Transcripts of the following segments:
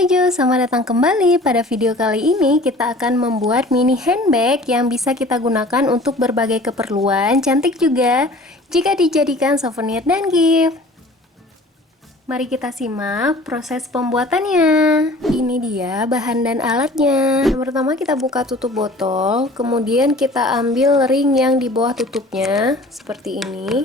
Raju, selamat datang kembali. Pada video kali ini kita akan membuat mini handbag yang bisa kita gunakan untuk berbagai keperluan. Cantik juga jika dijadikan souvenir dan gift. Mari kita simak proses pembuatannya. Ini dia bahan dan alatnya. Yang pertama kita buka tutup botol, kemudian kita ambil ring yang di bawah tutupnya seperti ini.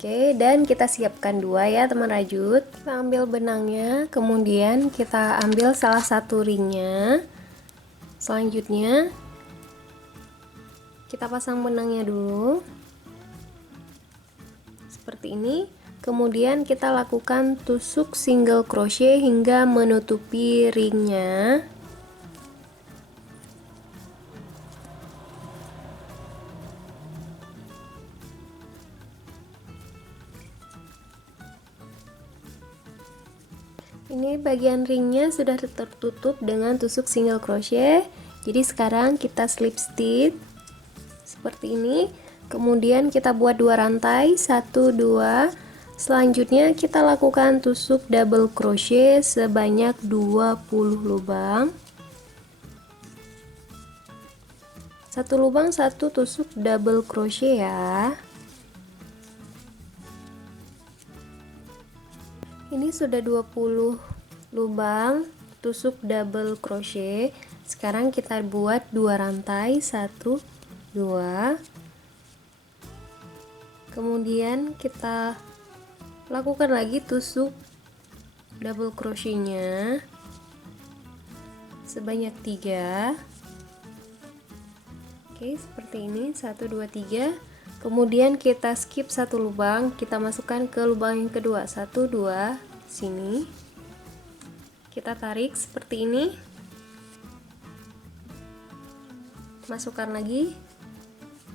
Oke, dan kita siapkan dua ya teman rajut. Kita ambil benangnya, kemudian kita ambil salah satu ringnya. Selanjutnya kita pasang benangnya dulu seperti ini. Kemudian kita lakukan tusuk single crochet hingga menutupi ringnya. Ini bagian ringnya sudah tertutup dengan tusuk single crochet. Jadi sekarang kita slip stitch seperti ini. Kemudian kita buat dua rantai, 1 2. Selanjutnya kita lakukan tusuk double crochet sebanyak 20 lubang. Satu lubang satu tusuk double crochet ya. Ini sudah 20 lubang tusuk double crochet. Sekarang kita buat dua rantai, 1 2. Kemudian kita lakukan lagi tusuk double crochetnya sebanyak 3. Oke, seperti ini, 1 2 3. Kemudian kita skip satu lubang, kita masukkan ke lubang yang kedua, 1 2, sini kita tarik seperti ini, masukkan lagi,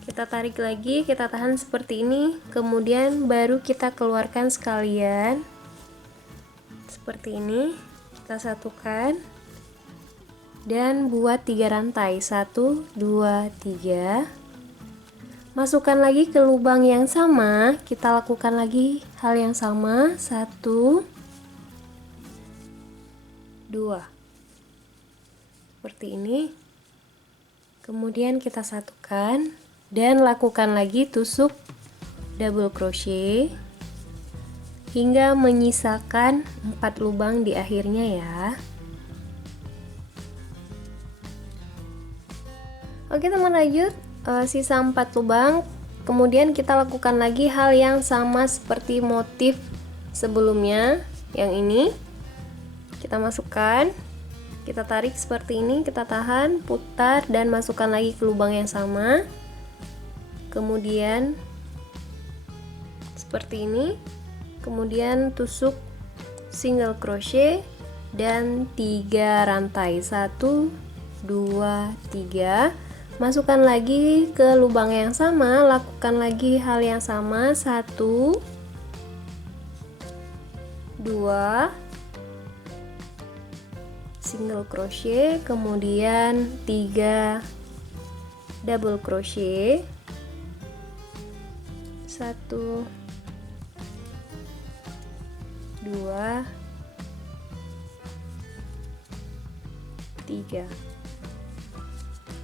kita tarik lagi, kita tahan seperti ini, kemudian baru kita keluarkan sekalian seperti ini. Kita satukan dan buat 3 rantai, 1 2 3. Masukkan lagi ke lubang yang sama, kita lakukan lagi hal yang sama, 1 2 seperti ini. Kemudian kita satukan dan lakukan lagi tusuk double crochet hingga menyisakan 4 lubang di akhirnya ya. Oke teman rajut, sisa 4 lubang. Kemudian kita lakukan lagi hal yang sama seperti motif sebelumnya. Yang ini kita masukkan, kita tarik seperti ini, kita tahan, putar dan masukkan lagi ke lubang yang sama. Kemudian seperti ini, kemudian tusuk single crochet dan 3 rantai, 1 2 3. Masukkan lagi ke lubang yang sama, lakukan lagi hal yang sama, 1 2 single crochet, kemudian 3 double crochet, 1 2 3.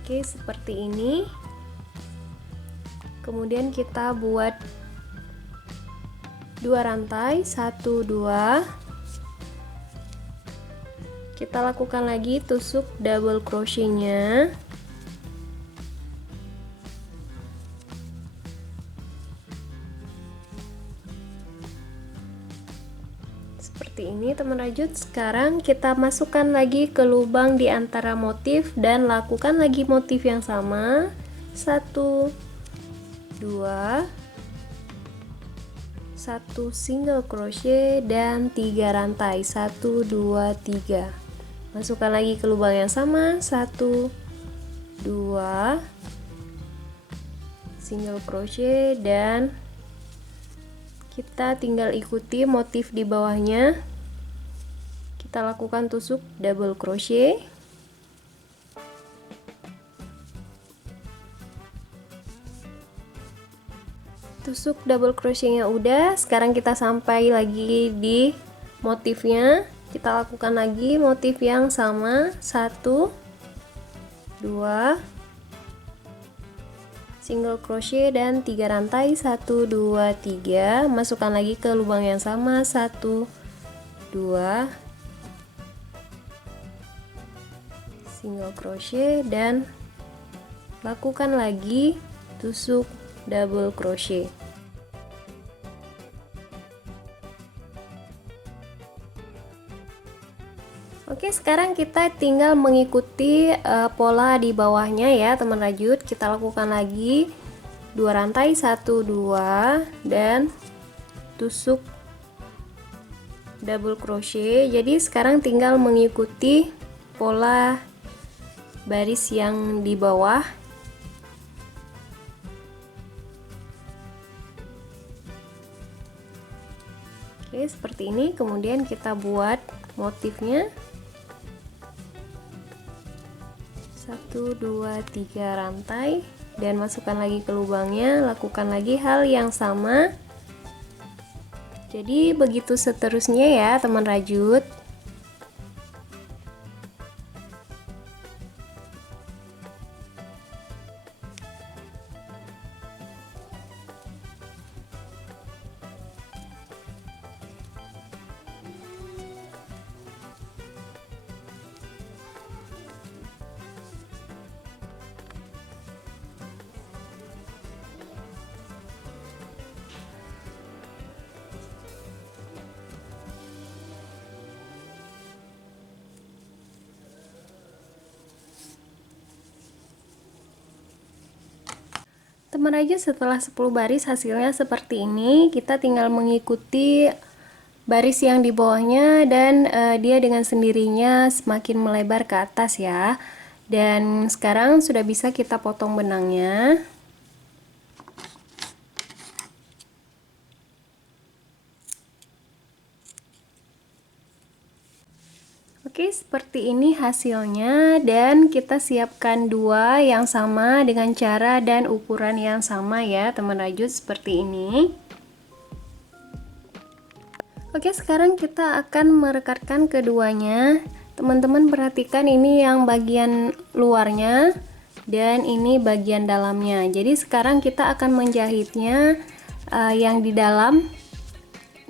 Oke, seperti ini. Kemudian kita buat 2 rantai, 1 2. Kita lakukan lagi tusuk double crochetnya. Seperti ini teman rajut. Sekarang kita masukkan lagi ke lubang di antara motif dan lakukan lagi motif yang sama, 1 2 1 single crochet dan 3 rantai, 1 2 3. Masukkan lagi ke lubang yang sama, 1 2 single crochet dan kita tinggal ikuti motif di bawahnya. Kita lakukan tusuk double crochet. Tusuk double crochetnya udah, sekarang kita sampai lagi di motifnya. Kita lakukan lagi motif yang sama, 1 2 single crochet dan 3 rantai, 1 2 3, masukkan lagi ke lubang yang sama, 1 2 single crochet dan lakukan lagi tusuk double crochet. Oke, sekarang kita tinggal mengikuti pola di bawahnya ya teman rajut. Kita lakukan lagi 2 rantai, 1 2 dan tusuk double crochet. Jadi sekarang tinggal mengikuti pola baris yang di bawah. Oke, seperti ini. Kemudian kita buat motifnya. 1 2 3 rantai dan masukkan lagi ke lubangnya, lakukan lagi hal yang sama. Jadi begitu seterusnya ya teman rajut. Teman rajut, setelah 10 baris hasilnya seperti ini. Kita tinggal mengikuti baris yang di bawahnya dan dia dengan sendirinya semakin melebar ke atas ya. Dan sekarang sudah bisa kita potong benangnya. Oke, seperti ini hasilnya dan kita siapkan 2 yang sama dengan cara dan ukuran yang sama ya teman rajut, seperti ini. Oke, sekarang kita akan merekatkan keduanya. Teman-teman perhatikan ini yang bagian luarnya dan ini bagian dalamnya. Jadi sekarang kita akan menjahitnya yang di dalam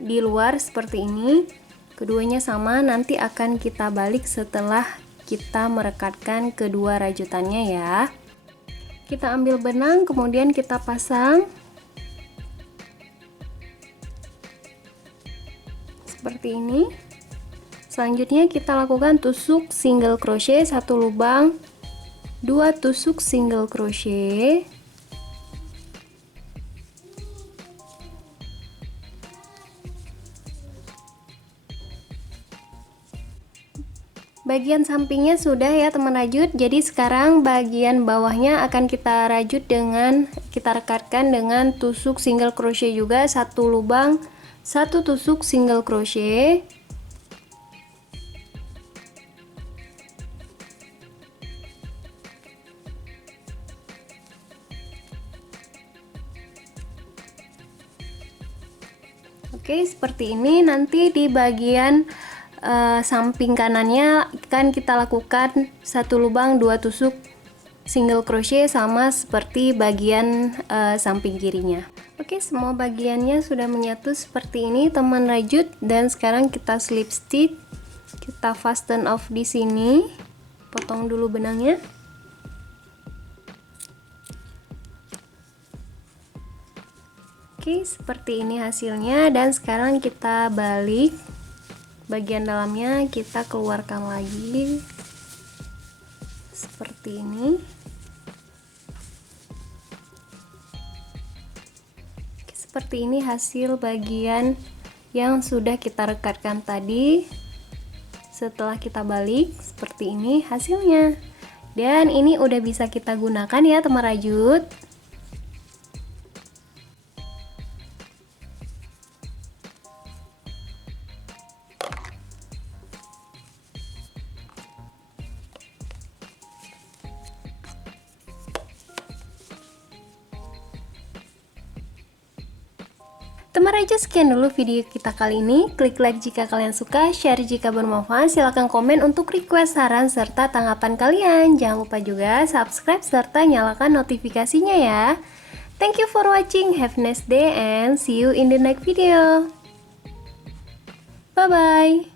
di luar seperti ini. Keduanya sama, nanti akan kita balik setelah kita merekatkan kedua rajutannya ya. Kita ambil benang, kemudian kita pasang seperti ini. Selanjutnya kita lakukan tusuk single crochet 1 lubang, 2 tusuk single crochet, bagian sampingnya sudah ya teman rajut. Jadi sekarang bagian bawahnya akan kita rajut dengan kita rekatkan dengan tusuk single crochet juga, 1 lubang 1 tusuk single crochet. Oke, seperti ini. Nanti di bagian samping kanannya akan kita lakukan 1 lubang 2 tusuk single crochet sama seperti bagian samping kirinya. Oke, semua bagiannya sudah menyatu seperti ini teman rajut, dan sekarang kita slip stitch. Kita fasten off di sini. Potong dulu benangnya. Oke, seperti ini hasilnya, dan sekarang kita balik. Bagian dalamnya kita keluarkan lagi seperti ini. Oke, seperti ini hasil bagian yang sudah kita rekatkan tadi. Setelah kita balik, seperti ini hasilnya. Dan ini udah bisa kita gunakan ya teman rajut. Teman Raja, sekian dulu video kita kali ini. Klik like jika kalian suka, share jika bermanfaat, silahkan komen untuk request, saran, serta tanggapan kalian. Jangan lupa juga subscribe serta nyalakan notifikasinya ya. Thank you for watching, have a nice day and see you in the next video. Bye bye.